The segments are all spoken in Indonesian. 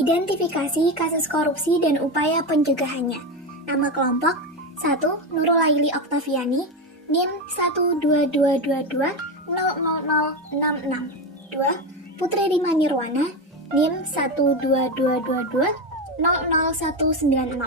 Identifikasi kasus korupsi dan upaya pencegahannya. Nama kelompok 1. Nurul Laili Oktaviani, NIM 12222 00066. 2. Putri Rima Nirwana, NIM 12222 00190.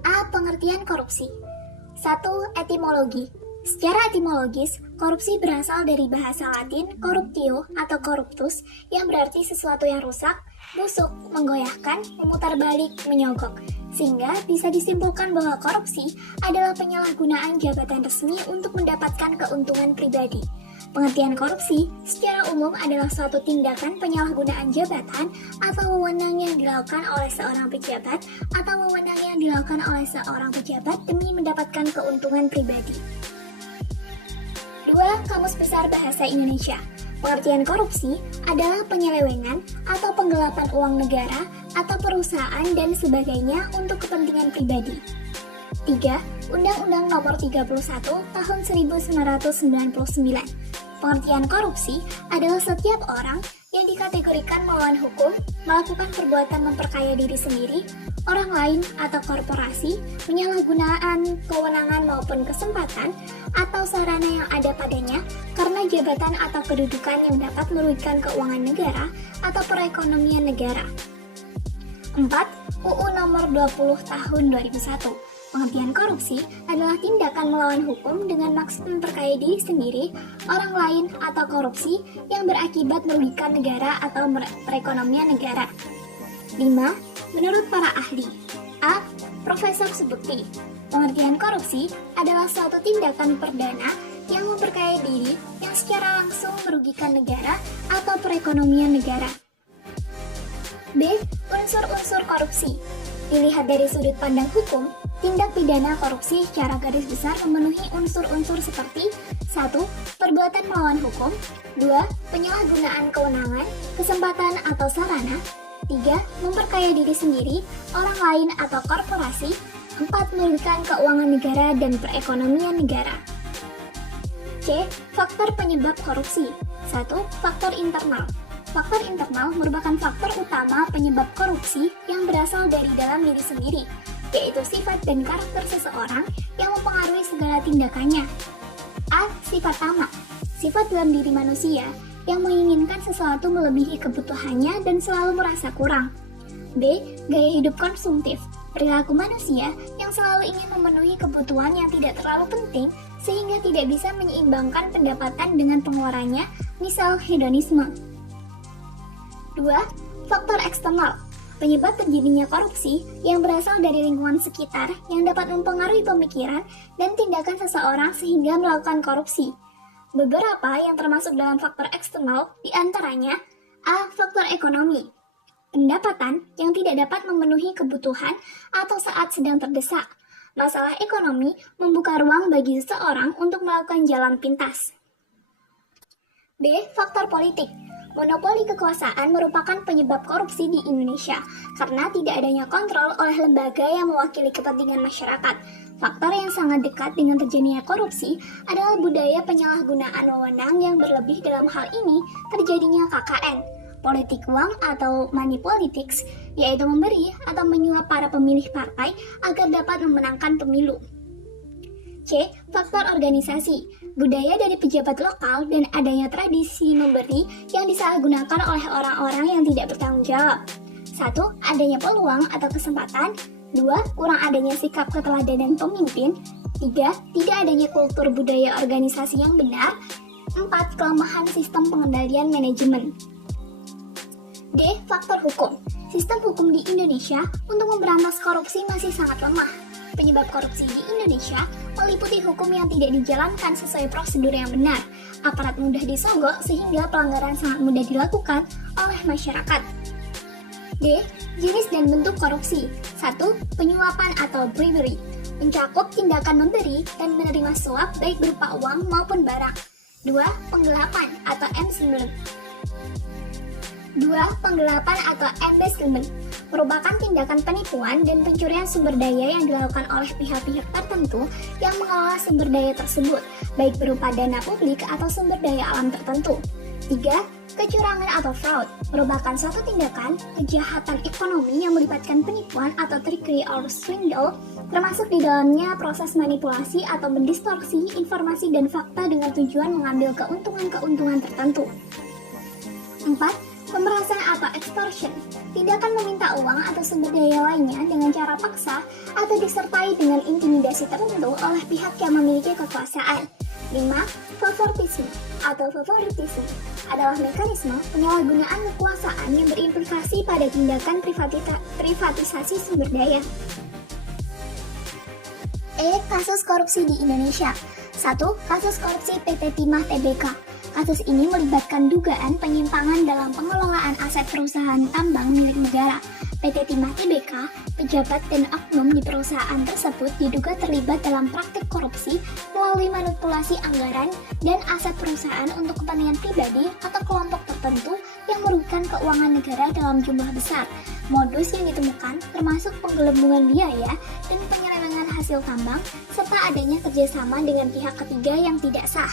A. Pengertian korupsi. 1. Etimologi. Secara etimologis, korupsi berasal dari bahasa Latin corruptio atau corruptus yang berarti sesuatu yang rusak, busuk, menggoyahkan, memutarbalik, menyogok. Sehingga bisa disimpulkan bahwa korupsi adalah penyalahgunaan jabatan resmi untuk mendapatkan keuntungan pribadi. Pengertian korupsi secara umum adalah suatu tindakan penyalahgunaan jabatan atau wewenang yang dilakukan oleh seorang pejabat atau wewenang yang dilakukan oleh seorang pejabat demi mendapatkan keuntungan pribadi. 2. Kamus Besar Bahasa Indonesia. Pengertian korupsi adalah penyelewengan atau penggelapan uang negara atau perusahaan dan sebagainya untuk kepentingan pribadi. 3. Undang-Undang Nomor 31 Tahun 1999. Pengertian korupsi adalah setiap orang yang dikategorikan melawan hukum, melakukan perbuatan memperkaya diri sendiri, orang lain atau korporasi, penyalahgunaan kewenangan maupun kesempatan atau sarana yang ada padanya karena jabatan atau kedudukan yang dapat merugikan keuangan negara atau perekonomian negara. 4. UU Nomor 20 Tahun 2001. Pengertian korupsi adalah tindakan melawan hukum dengan maksud memperkaya diri sendiri, orang lain, atau korupsi yang berakibat merugikan negara atau perekonomian negara. 5. Menurut para ahli. A. Profesor Subukti. Pengertian korupsi adalah suatu tindakan perdana yang memperkaya diri yang secara langsung merugikan negara atau perekonomian negara. B. Unsur-unsur korupsi. Dilihat dari sudut pandang hukum, tindak pidana korupsi secara garis besar memenuhi unsur-unsur seperti 1. Perbuatan melawan hukum. 2. Penyalahgunaan kewenangan, kesempatan atau sarana. 3. Memperkaya diri sendiri, orang lain atau korporasi. 4. Merugikan keuangan negara dan perekonomian negara. C. Faktor penyebab korupsi. 1. Faktor internal. Faktor internal merupakan faktor utama penyebab korupsi yang berasal dari dalam diri sendiri, yaitu sifat dan karakter seseorang yang mempengaruhi segala tindakannya. A. Sifat tamak. Sifat dalam diri manusia yang menginginkan sesuatu melebihi kebutuhannya dan selalu merasa kurang. B. Gaya hidup konsumtif. Perilaku manusia yang selalu ingin memenuhi kebutuhan yang tidak terlalu penting sehingga tidak bisa menyeimbangkan pendapatan dengan pengeluarannya, misal hedonisme. 2. Faktor eksternal. Penyebab terjadinya korupsi yang berasal dari lingkungan sekitar yang dapat mempengaruhi pemikiran dan tindakan seseorang sehingga melakukan korupsi. Beberapa yang termasuk dalam faktor eksternal diantaranya A. Faktor ekonomi. Pendapatan yang tidak dapat memenuhi kebutuhan atau saat sedang terdesak. Masalah ekonomi membuka ruang bagi seseorang untuk melakukan jalan pintas. B. Faktor politik. Monopoli kekuasaan merupakan penyebab korupsi di Indonesia karena tidak adanya kontrol oleh lembaga yang mewakili kepentingan masyarakat. Faktor yang sangat dekat dengan terjadinya korupsi adalah budaya penyalahgunaan wewenang yang berlebih. Dalam hal ini terjadinya KKN, politik uang atau money politics, yaitu memberi atau menyuap para pemilih partai agar dapat memenangkan pemilu. C. Faktor organisasi. Budaya dari pejabat lokal dan adanya tradisi memberi yang disalahgunakan oleh orang-orang yang tidak bertanggung jawab. 1. Adanya peluang atau kesempatan. 2. Kurang adanya sikap keteladanan pemimpin. 3. Tidak adanya kultur budaya organisasi yang benar. 4. Kelemahan sistem pengendalian manajemen. D. Faktor hukum. Sistem hukum di Indonesia untuk memberantas korupsi masih sangat lemah. Penyebab korupsi di Indonesia meliputi hukum yang tidak dijalankan sesuai prosedur yang benar, aparat mudah disogok sehingga pelanggaran sangat mudah dilakukan oleh masyarakat. D. Jenis dan bentuk korupsi. 1. Penyuapan atau bribery. Mencakup tindakan memberi dan menerima suap baik berupa uang maupun barang. 2. Penggelapan atau embezzlement. 2. Penggelapan atau embezzlement merupakan tindakan penipuan dan pencurian sumber daya yang dilakukan oleh pihak-pihak tertentu yang mengelola sumber daya tersebut, baik berupa dana publik atau sumber daya alam tertentu. 3. Kecurangan atau fraud merupakan suatu tindakan kejahatan ekonomi yang melibatkan penipuan atau trickery or swindle, termasuk di dalamnya proses manipulasi atau mendistorsi informasi dan fakta dengan tujuan mengambil keuntungan-keuntungan tertentu. 4. Pemerasan atau extortion, tindakan meminta uang atau sumber daya lainnya dengan cara paksa atau disertai dengan intimidasi tertentu oleh pihak yang memiliki kekuasaan. 5. Favoritisme atau favoritisme adalah mekanisme penyalahgunaan kekuasaan yang berimplikasi pada tindakan privatisasi sumber daya. Kasus korupsi di Indonesia. 1. Kasus korupsi PT Timah Tbk. Kasus ini melibatkan dugaan penyimpangan dalam pengelolaan aset perusahaan tambang milik negara. PT Timah Tbk, pejabat dan oknum di perusahaan tersebut diduga terlibat dalam praktik korupsi melalui manipulasi anggaran dan aset perusahaan untuk kepentingan pribadi atau kelompok tertentu yang merugikan keuangan negara dalam jumlah besar. Modus yang ditemukan termasuk penggelembungan biaya dan penyelewengan hasil tambang serta adanya kerjasama dengan pihak ketiga yang tidak sah.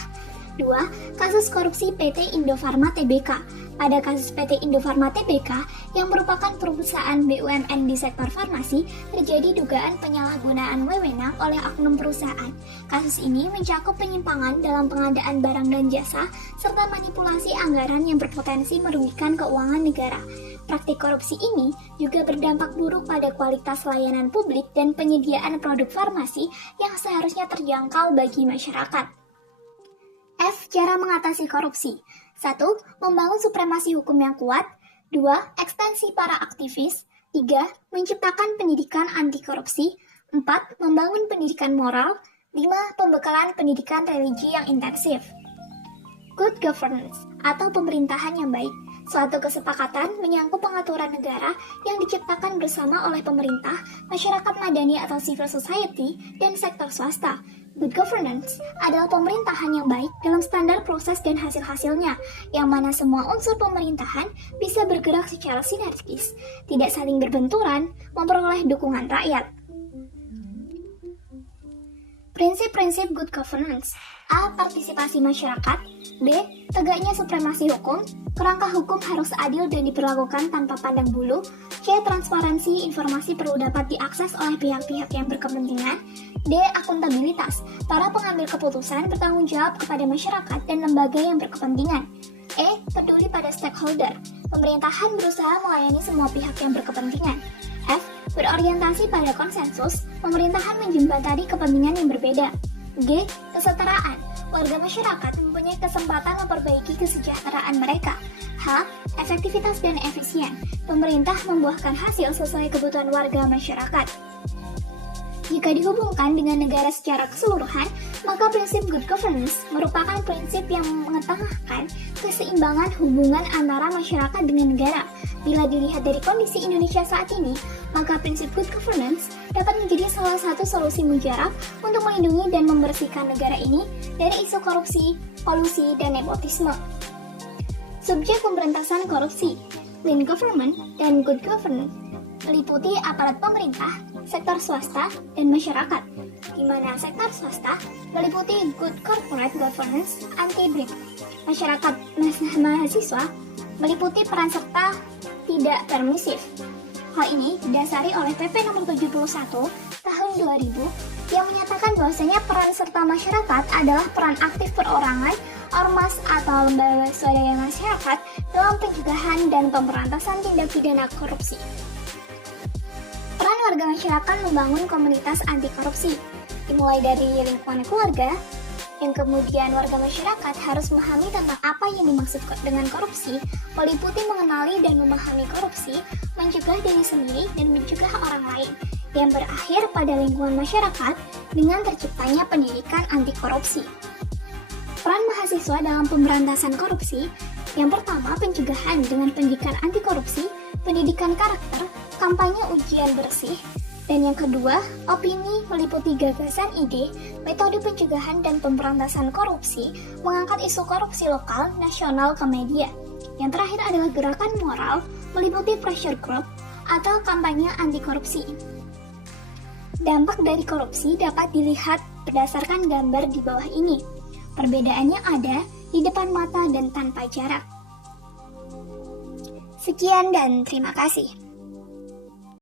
2. Kasus korupsi PT Indofarma Tbk. Pada kasus PT Indofarma Tbk yang merupakan perusahaan BUMN di sektor farmasi, terjadi dugaan penyalahgunaan wewenang oleh oknum perusahaan. Kasus ini mencakup penyimpangan dalam pengadaan barang dan jasa serta manipulasi anggaran yang berpotensi merugikan keuangan negara. Praktik korupsi ini juga berdampak buruk pada kualitas layanan publik dan penyediaan produk farmasi yang seharusnya terjangkau bagi masyarakat. Cara mengatasi korupsi. 1. Membangun supremasi hukum yang kuat. 2. Ekstensi para aktivis. 3. Menciptakan pendidikan anti korupsi. 4. Membangun pendidikan moral. 5. Pembekalan pendidikan religi yang intensif. Good governance atau pemerintahan yang baik. Suatu kesepakatan menyangkut pengaturan negara yang diciptakan bersama oleh pemerintah, masyarakat madani atau civil society, dan sektor swasta. Good governance adalah pemerintahan yang baik dalam standar proses dan hasil-hasilnya, yang mana semua unsur pemerintahan bisa bergerak secara sinergis, tidak saling berbenturan, memperoleh dukungan rakyat. Prinsip-prinsip good governance. A. Partisipasi masyarakat. B. Tegaknya supremasi hukum. Kerangka hukum harus adil dan diberlakukan tanpa pandang bulu. C. Transparansi informasi perlu dapat diakses oleh pihak-pihak yang berkepentingan. D. Akuntabilitas. Para pengambil keputusan bertanggung jawab kepada masyarakat dan lembaga yang berkepentingan. E. Peduli pada stakeholder. Pemerintahan berusaha melayani semua pihak yang berkepentingan. F. Berorientasi pada konsensus. Pemerintahan menjembatani kepentingan yang berbeda. G. Kesetaraan. Warga masyarakat mempunyai kesempatan memperbaiki kesejahteraan mereka. H. Efektivitas dan efisien. Pemerintah membuahkan hasil sesuai kebutuhan warga masyarakat. Jika dihubungkan dengan negara secara keseluruhan, maka prinsip good governance merupakan prinsip yang mengetengahkan keseimbangan hubungan antara masyarakat dengan negara. Bila dilihat dari kondisi Indonesia saat ini, maka prinsip good governance dapat menjadi salah satu solusi mujarab untuk melindungi dan membersihkan negara ini dari isu korupsi, kolusi, dan nepotisme. Subjek pemberantasan korupsi, clean government, dan good governance meliputi aparat pemerintah, sektor swasta, dan masyarakat, di mana sektor swasta meliputi good corporate governance, anti-bribe. Masyarakat mahasiswa meliputi peran serta tidak permisif. Hal ini didasari oleh PP nomor 71 tahun 2000 yang menyatakan bahwasanya peran serta masyarakat adalah peran aktif perorangan, ormas atau lembaga swadaya masyarakat dalam pencegahan dan pemberantasan tindak pidana korupsi. Peran warga masyarakat membangun komunitas anti korupsi, dimulai dari lingkungan keluarga, yang kemudian warga masyarakat harus memahami tentang apa yang dimaksud dengan korupsi, meliputi mengenali dan memahami korupsi, mencegah diri sendiri dan mencegah orang lain, yang berakhir pada lingkungan masyarakat dengan terciptanya pendidikan anti korupsi. Peran mahasiswa dalam pemberantasan korupsi, yang pertama pencegahan dengan pendidikan anti korupsi, pendidikan karakter, kampanye ujian bersih, dan yang kedua, opini meliputi gagasan ide, metode pencegahan dan pemberantasan korupsi, mengangkat isu korupsi lokal, nasional ke media. Yang terakhir adalah gerakan moral, meliputi pressure group atau kampanye anti korupsi. Dampak dari korupsi dapat dilihat berdasarkan gambar di bawah ini. Perbedaannya ada di depan mata dan tanpa jarak. Sekian dan terima kasih.